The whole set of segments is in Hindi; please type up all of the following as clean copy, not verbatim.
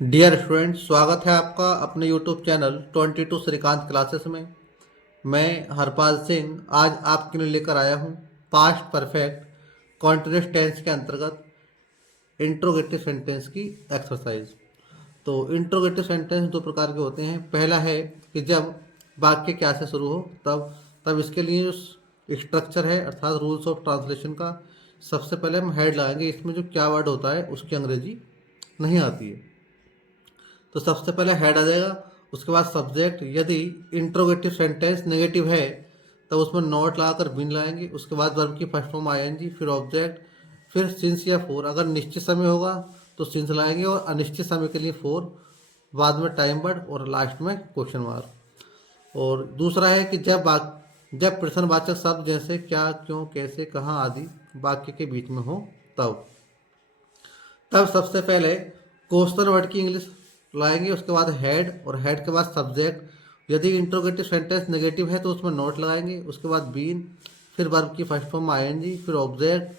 डियर स्टूडेंट, स्वागत है आपका अपने यूट्यूब चैनल 22 श्रीकांत क्लासेस में। मैं हरपाल सिंह आज आपके लिए लेकर आया हूँ पास्ट परफेक्ट कॉन्टिन्यूअस टेंस के अंतर्गत इंट्रोगेटिव सेंटेंस की एक्सरसाइज। तो इंट्रोगेटिव सेंटेंस दो प्रकार के होते हैं। पहला है कि जब वाक्य क्या से शुरू हो तब तब इसके लिए जो स्ट्रक्चर है अर्थात रूल्स ऑफ ट्रांसलेशन का, सबसे पहले हम हेड लगाएंगे। इसमें जो क्या वर्ड होता है उसकी अंग्रेजी नहीं आती है, तो सबसे पहले हेड आ जाएगा। उसके बाद सब्जेक्ट, यदि इंट्रोगेटिव सेंटेंस नेगेटिव है तब उसमें नॉट लगाकर बिन लाएंगे। उसके बाद वर्ब की फर्स्ट फॉर्म आईएनजी, फिर ऑब्जेक्ट, फिर सिंस या फोर। अगर निश्चित समय होगा तो सिंस लाएंगे और अनिश्चित समय के लिए फोर, बाद में टाइम वर्ड और लास्ट में क्वेश्चन मार्क। और दूसरा है कि जब प्रश्नवाचक शब्द जैसे क्या, क्यों, कैसे, कहाँ आदि वाक्य के बीच में हो तब तब सबसे पहले क्वेश्चन वर्ड की इंग्लिश लाएंगे। उसके बाद हेड और हेड के बाद सब्जेक्ट। यदि इंट्रोगेटिव सेंटेंस नेगेटिव है तो उसमें नोट लगाएंगे। उसके बाद बीन, फिर वर्ब की फर्स्ट फॉर्म आईएनजी, फिर ऑब्जेक्ट,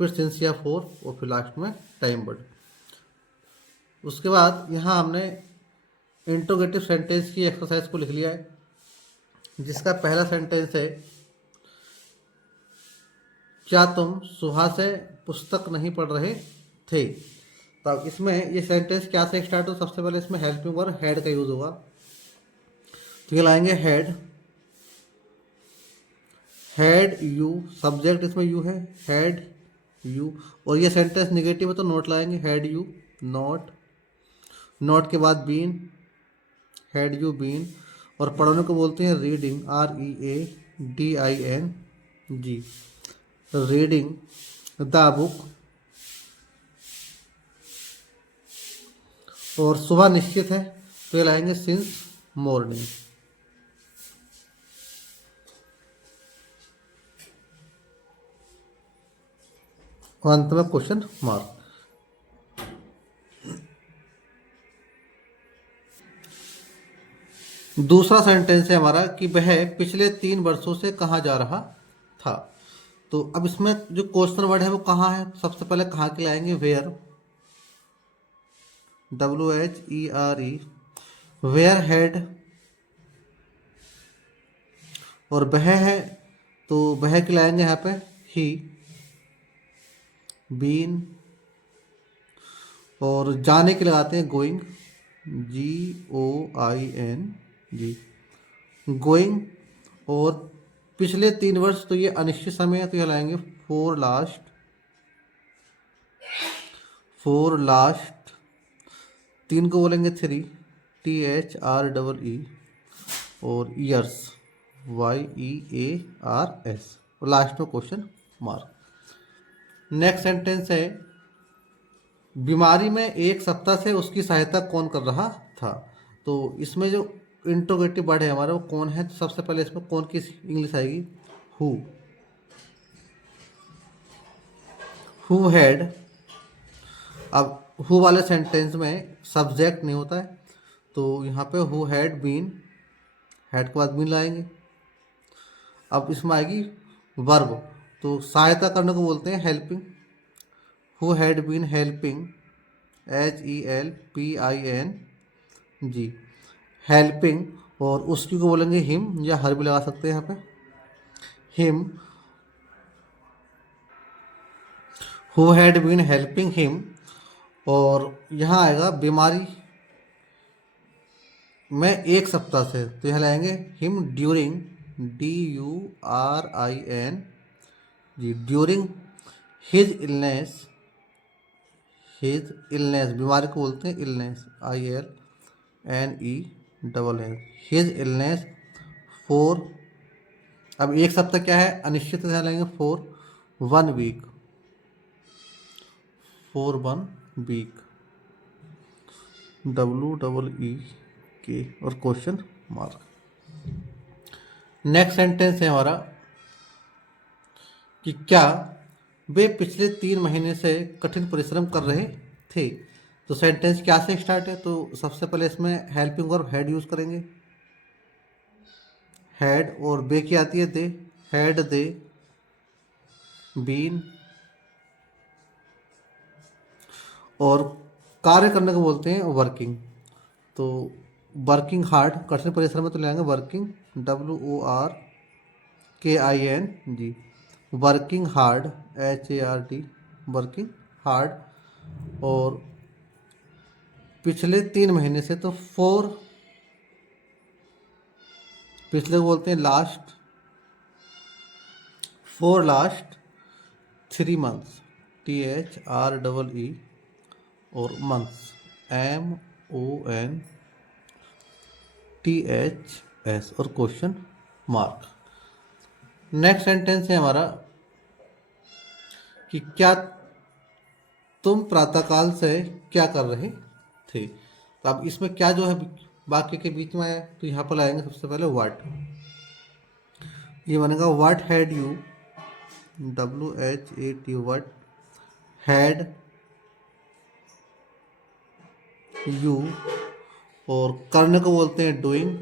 फिर सिंस या फोर और फिर लास्ट में टाइम वर्ड। उसके बाद यहाँ हमने इंट्रोगेटिव सेंटेंस की एक्सरसाइज को लिख लिया है, जिसका पहला सेंटेंस है, क्या तुम सुबह से पुस्तक नहीं पढ़ रहे थे। तब इसमें ये सेंटेंस क्या से स्टार्ट हो, सबसे पहले इसमें हेल्पिंग वर्ब हेड का यूज होगा। तो ये लाएंगे हेड, हेड यू, सब्जेक्ट इसमें यू है, हेड यू। और ये सेंटेंस निगेटिव है तो नोट लाएंगे, हेड यू नॉट। नोट के बाद बीन, हेड यू बीन। और पढ़ने को बोलते हैं reading, READING, reading the book. और सुबह निश्चित है तो ये लाएंगे सिंस मॉर्निंग। और अंत में क्वेश्चन मार्क। दूसरा सेंटेंस है हमारा कि वह पिछले 3 वर्षों से कहाँ जा रहा था। तो अब इसमें जो क्वेश्चन वर्ड है वो कहाँ है, सबसे पहले कहाँ के लाएंगे, वेयर, WHERE, वेयर हेड। और वह है तो वह के लाएंगे यहाँ पे ही, बीन। और जाने के लगाते हैं गोइंग, GOING, गोइंग। और पिछले 3 वर्ष तो ये अनिश्चित समय है तो ये लाएंगे फोर लास्ट। 3 को बोलेंगे 3, THREE। और ईयर्स, YEARS। और लास्ट में क्वेश्चन मार्क। नेक्स्ट सेंटेंस है, बीमारी में 1 सप्ताह से उसकी सहायता कौन कर रहा था। तो इसमें जो इंट्रोगेटिव वर्ड है हमारा वो कौन है, तो सबसे पहले इसमें कौन की इंग्लिश आएगी, हु हैड। अब हु वाले सेंटेंस में सब्जेक्ट नहीं होता है तो यहाँ पे हु हैड बीन, हेड के बाद बीन लाएंगे। अब इसमें आएगी वर्ब, तो सहायता करने को बोलते हैं helping, who had been helping, HELPING, helping. और उसकी को बोलेंगे हिम, या हर भी लगा सकते हैं यहाँ पे, him, who had been helping him. और यहाँ आएगा बीमारी में 1 सप्ताह से तो यहाँ लाएंगे him during, DURING, during his illness, बीमारी को बोलते हैं illness, ILNESS, his illness for. अब 1 सप्ताह क्या है, अनिश्चित है, लेंगे फॉर 1 वीक, WEEK। और क्वेश्चन मार्क। नेक्स्ट सेंटेंस है हमारा कि क्या वे पिछले 3 महीने से कठिन परिश्रम कर रहे थे। तो सेंटेंस क्या से स्टार्ट है, तो सबसे पहले इसमें हेल्पिंग वर्ब हेड यूज करेंगे, हेड। और बे की आती है दे, हैड दे बीन। और कार्य करने को बोलते हैं वर्किंग। तो वर्किंग हार्ड, कठिन परिश्रम में तो ले आएंगे working, WORKING, working hard, HARD, working hard. और पिछले 3 महीने से, तो पिछले को बोलते हैं last, for last 3 months, THREE, और मंथ्स, MONTHS, और क्वेश्चन मार्क। नेक्स्ट सेंटेंस है हमारा कि क्या तुम प्रातःकाल से क्या कर रहे थे। तो अब इसमें क्या जो है वाक्य के बीच में आया, तो यहाँ पर लाएंगे सबसे पहले व्हाट। ये बनेगा what had you, WHAT, what had you. और करने को बोलते हैं doing,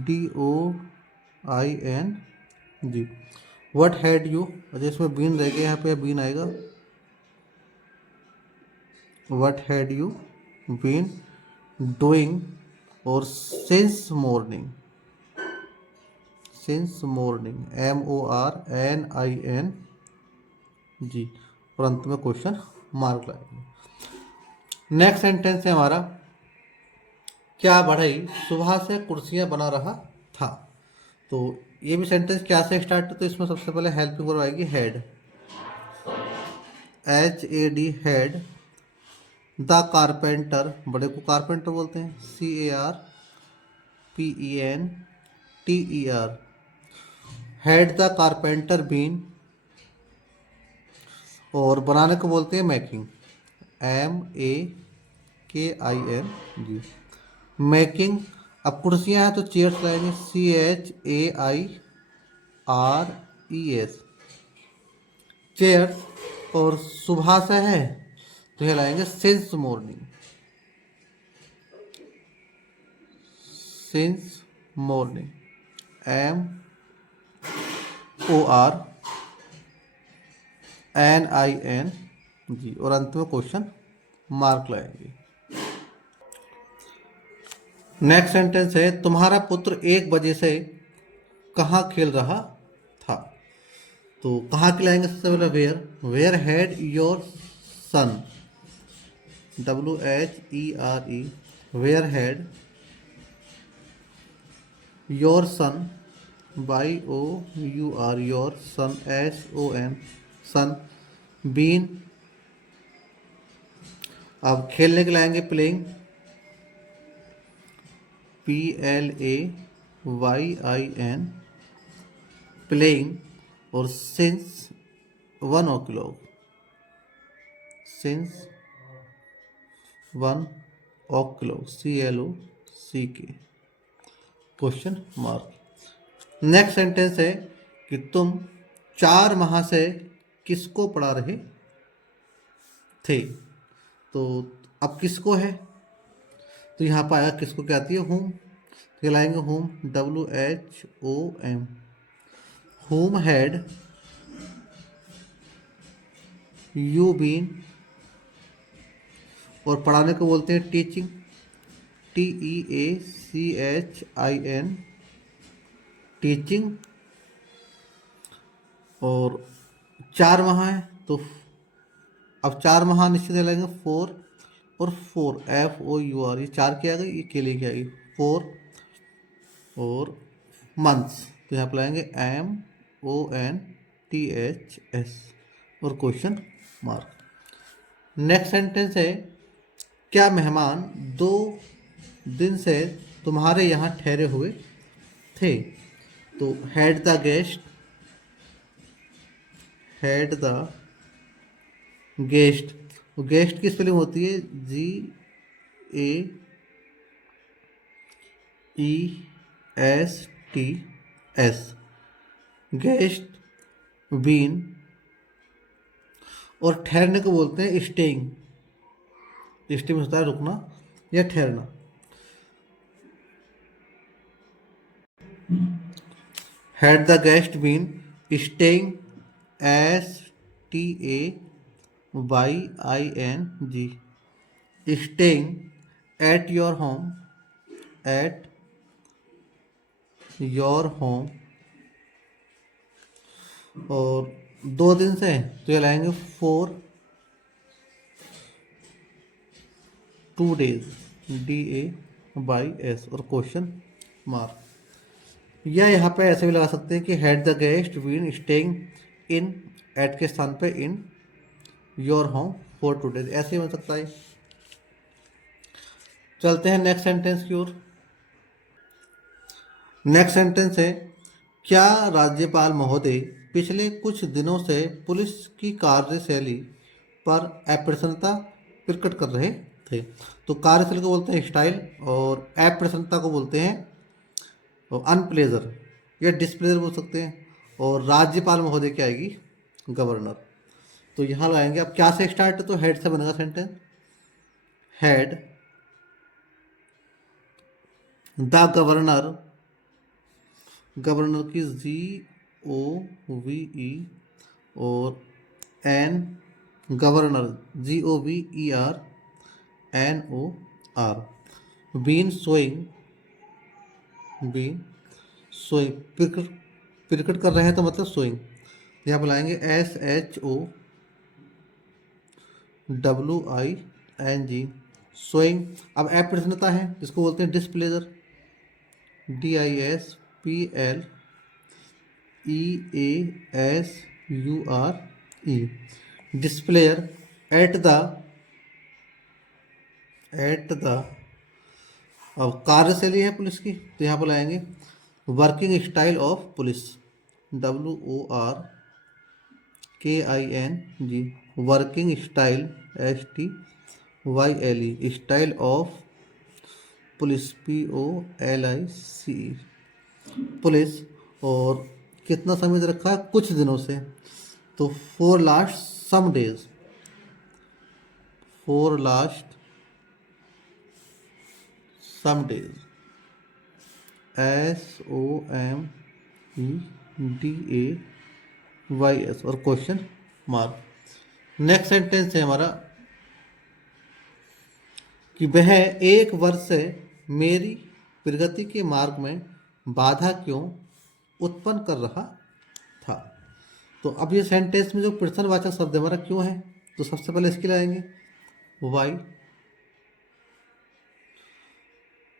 DOING। What had you, अच्छा इसमें बीन रह गया, यहाँ पे बीन आएगा, what had you been doing. और सिंस मॉर्निंग, MORNING, और अंत में क्वेश्चन मार्क लगाएंगे। नेक्स्ट सेंटेंस है हमारा, क्या बढ़ई सुबह से कुर्सियां बना रहा था। तो ये भी सेंटेंस क्या से स्टार्ट है, तो इसमें सबसे पहले हेल्पिंग वर्ब आएगी had, HAD, had. The carpenter, बड़े को कारपेंटर बोलते हैं, CARPENTER, had the carpenter been. और बनाने को बोलते हैं मेकिंग, MAKING, मेकिंग। अब कुर्सियां हैं तो चेयर्स लाएंगे, CHAIRES, चेयर्स। और सुबह से है तो ये लाएंगे सिंस मॉर्निंग, MORNING, और अंत में क्वेश्चन मार्क लगाएंगे। नेक्स्ट सेंटेंस है, तुम्हारा पुत्र 1 बजे से कहाँ खेल रहा था। तो कहाँ खिलाएंगे, सबसे पहले where had your son, WHERE, where had your son, YOUR, your son, SON, son, been. अब खेलने के लाएंगे प्लेइंग, PLAYIN, प्लेइंग। और since 1 o'clock, CLOCK, question mark. Next sentence है कि तुम 4 माह से किसको पढ़ा रहे थे। तो अब किसको है, तो यहाँ पर आया किसको क्या आती है, होम, कहलाएंगे whom, WHOM, whom had you been. और पढ़ाने को बोलते हैं टीचिंग, TEACHIN, टीचिंग। और 4 माह है तो अब 4 माह निश्चित लगेंगे 4, और 4, FOUR, ये 4 क्या आ गई, ये के लिए क्या आ गई 4। और मंथ्स, तो यहाँ पर लाएंगे MONTHS, और क्वेश्चन मार्क। नेक्स्ट सेंटेंस है, क्या मेहमान 2 दिन से तुम्हारे यहाँ ठहरे हुए थे। तो हैड द गेस्ट, गेस्ट की स्पेलिंग होती है GAESTS, गेस्ट, बीन। और ठहरने को बोलते हैं स्टेइंग, स्टे में होता है रुकना या ठहरना। Had the guest been staying, STAYING, YING, staying at your home, at your home, और 2 दिन से हैं तो ये लाएंगे फॉर 2 days, DAYS, और क्वेश्चन मार्क। या यहाँ पे ऐसे भी लगा सकते हैं कि had the guest been staying in, at के स्थान पे in your home for 2 days, ऐसे ही बन सकता है। चलते हैं नेक्स्ट सेंटेंस की ओर। नेक्स्ट सेंटेंस है, क्या राज्यपाल महोदय पिछले कुछ दिनों से पुलिस की कार्यशैली पर अप्रसन्नता प्रकट कर रहे थे। तो कार्यशैली को बोलते हैं स्टाइल, और अप्रसन्नता को बोलते हैं अनप्लेजर या डिसप्लेजर बोल सकते हैं, और राज्यपाल महोदय क्या आएगी, गवर्नर। तो यहाँ लगाएंगे। अब क्या से स्टार्ट है, तो हेड से बनेगा sentence. Had the governor, governor की GOVE, और N governor GOVERNOR, been showing, been showing, प्रकट कर रहे हैं तो मतलब सोइंग। यहाँ बुलाएंगे SHOWING, सोइंग। अब अप्रसन्नता है जिसको बोलते हैं डिसप्लेजर, DISPLEASURE, डिस्प्लेयर। एट द, अब कार्यशैली है पुलिस की तो यहाँ पर लाएंगे working style of police, WORKING, working style, STYLE, style of police, POLICE, police. और कितना समय से रखा है, कुछ दिनों से, तो for last some days, for last some days, SOMEDAYS, और क्वेश्चन मार्क। नेक्स्ट सेंटेंस है हमारा कि वह 1 वर्ष से मेरी प्रगति के मार्ग में बाधा क्यों उत्पन्न कर रहा था। तो अब ये सेंटेंस में जो प्रश्नवाचक शब्द हमारा क्यों है, तो सबसे पहले इसके लिए आएंगे वाई,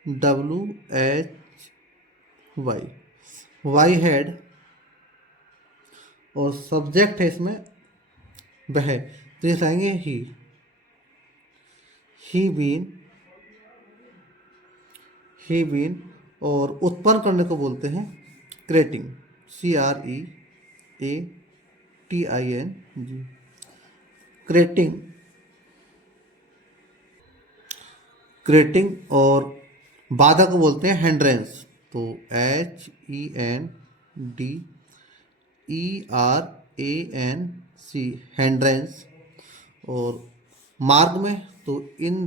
WHY, वाई हेड, और सब्जेक्ट है इसमें वह, तो ये आएंगे ही बीन, और उत्पन्न करने को बोलते हैं क्रिएटिंग, CREATING, क्रिएटिंग। और बाधा को बोलते हैं हैंड्रेंस, तो HENDERANC, हैंड्रेंस। और मार्ग में तो इन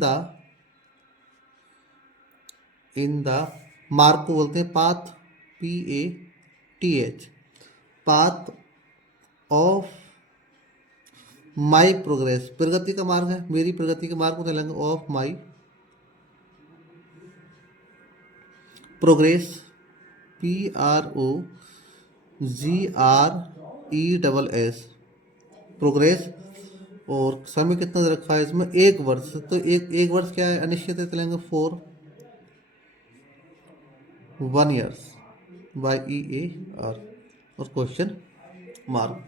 द मार्ग को बोलते हैं path, PATH, path of my progress, प्रगति का मार्ग है, मेरी प्रगति के मार्ग को चलेंगे of my progress, PROGRESS, progress. और समय कितना दे रखा है इसमें, 1 वर्ष, तो एक वर्ष क्या है, अनिश्चित है, चलेंगे फॉर 1 years, YEAR, और क्वेश्चन मार्क।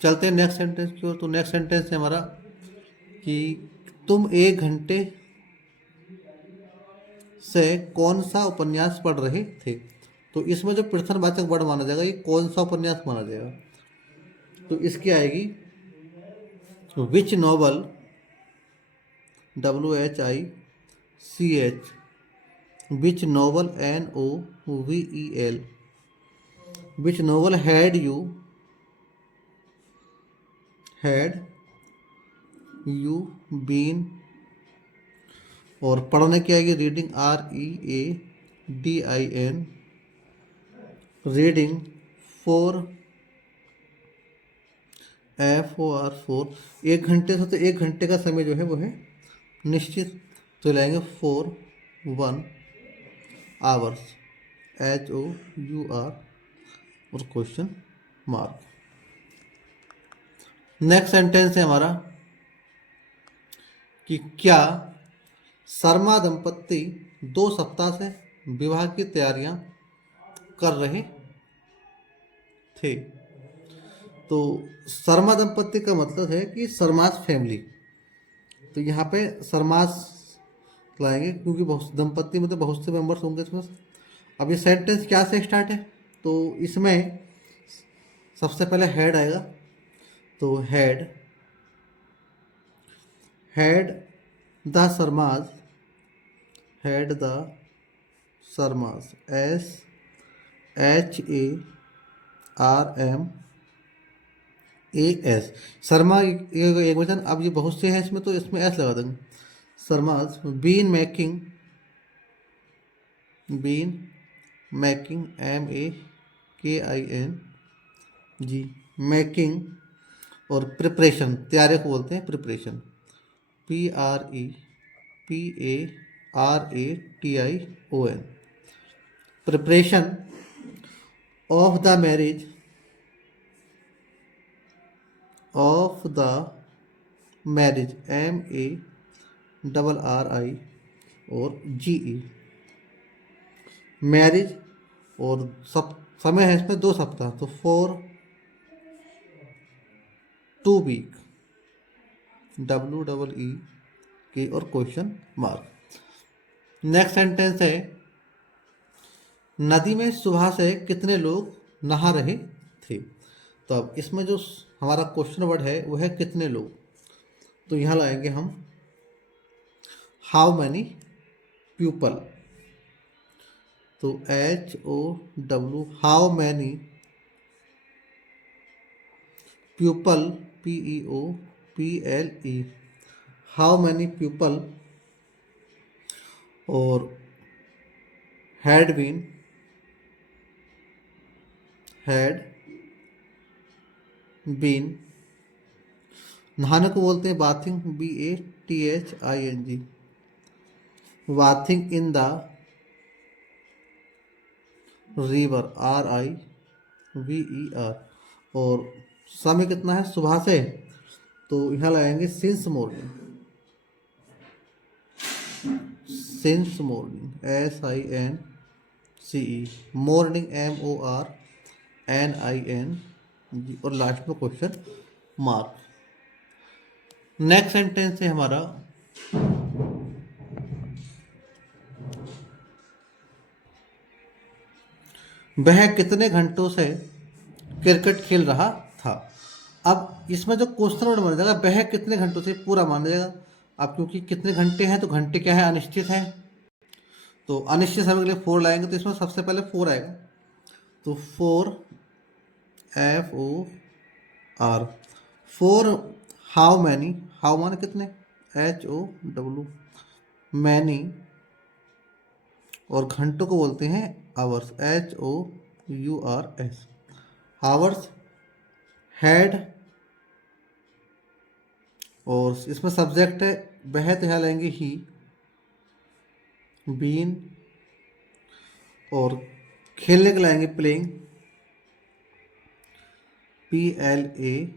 चलते हैं नेक्स्ट सेंटेंस की ओर। तो नेक्स्ट सेंटेंस है हमारा कि तुम 1 घंटे से कौन सा उपन्यास पढ़ रहे थे। तो इसमें जो प्रश्नवाचक वर्ड माना जाएगा, ये कौन सा उपन्यास माना जाएगा, तो इसकी आएगी which novel, WHICH, which novel, NOVEL, which novel had you been, और पढ़ने की आएगी reading, READING, reading. For FOR 4, 1 घंटे से, तो 1 घंटे का समय जो है वो है निश्चित, तो लाएंगे 4 1 आवर्स, HOUR और क्वेश्चन मार्क। नेक्स्ट सेंटेंस है हमारा कि क्या शर्मा दंपत्ति 2 सप्ताह से विवाह की तैयारियां कर रहे थे। तो शर्मा दंपत्ति का मतलब है कि शर्मास फैमिली, तो यहाँ पे शर्मास लाएंगे क्योंकि बहुत दंपत्ति में तो बहुत से मेंबर्स होंगे इसमें। अब ये सेंटेंस क्या से स्टार्ट है, तो इसमें सबसे पहले हेड आएगा, तो head the Sharma's, head the Sharma's, SHARMAS, Sharma एक वचन। अब ये बहुत से हैं इसमें, तो इसमें एस लगा देंगे। Sharmas been making MAKING making, और प्रिपरेशन, तैयारी को बोलते हैं preparation, PREPARATION, preparation of the marriage, MARRI और GE, मैरिज। और सब समय है इसमें 2 सप्ताह, तो 2 वीक, WEEK और क्वेश्चन मार्क। नेक्स्ट सेंटेंस है नदी में सुबह से कितने लोग नहा रहे थे। तो अब इसमें जो हमारा क्वेश्चन वर्ड है वो है कितने लोग, तो यहाँ लाएंगे हम हाउ मैनी पीपल, तो HOW, how many people, PEOPLE, how many people, और हैड बीन, नहाने को बोलते हैं bathing, BATHING, bathing in the river, RIVER। और समय कितना है सुबह से, तो यहाँ लगाएंगे since morning, SINCE, morning MORNING, और लास्ट में क्वेश्चन मार्क। नेक्स्ट सेंटेंस है हमारा वह कितने घंटों से क्रिकेट खेल रहा था। अब इसमें जो क्वेश्चन वर्ड बन जाएगा वह कितने घंटों से, पूरा मान जाएगा। अब क्योंकि कितने घंटे हैं, तो घंटे क्या है, अनिश्चित है, तो अनिश्चित समय के लिए 4 लाएंगे, तो इसमें सबसे पहले 4 आएगा, तो 4 FOR, 4 हाउ मैनी, हाउ माने कितने, HOW, मैनी, और घंटों को बोलते हैं आवर्स, HOURS, आवर्स। हेड, और इसमें सब्जेक्ट है वह, तो यहाँ लेंगे ही, बीन, और खेलने के लाएंगे playing, PLAYING,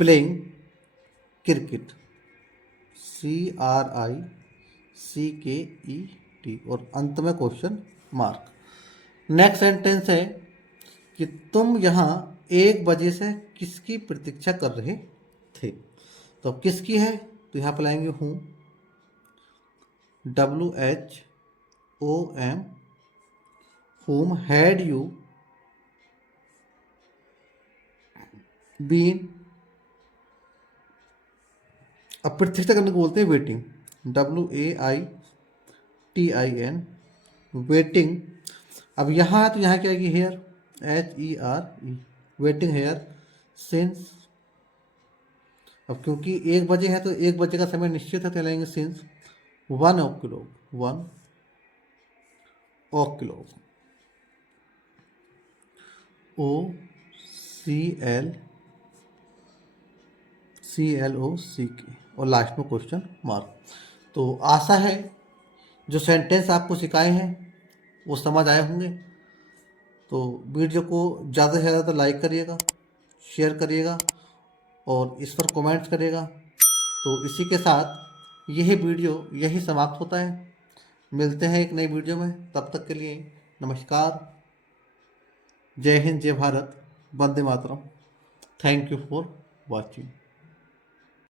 playing cricket, CRICKET, और अंत में क्वेश्चन मार्क। नेक्स्ट सेंटेंस है कि तुम यहाँ 1 बजे से किसकी प्रतीक्षा कर रहे थे। तो अब किसकी है, तो यहाँ पर लाएंगे हूँ, WHOM, whom had you been, अब प्रतीक्षा करने को बोलते हैं वेटिंग, WAITIN, वेटिंग। अब यहाँ है तो यहाँ क्या आएगी, here, HERE, waiting here since. अब क्योंकि 1 बजे है तो 1 बजे का समय निश्चित है, तो लेंगे सिंस 1 o'clock, CLOCK और लास्ट में क्वेश्चन मार्क। तो आशा है जो सेंटेंस आपको सिखाए हैं वो समझ आए होंगे। तो वीडियो को ज़्यादा से ज़्यादा लाइक करिएगा, शेयर करिएगा और इस पर कमेंट्स करिएगा। तो इसी के साथ यही वीडियो यही समाप्त होता है। मिलते हैं एक नई वीडियो में, तब तक के लिए नमस्कार। जय हिंद, जय भारत, वंदे मातरम। Thank you for watching.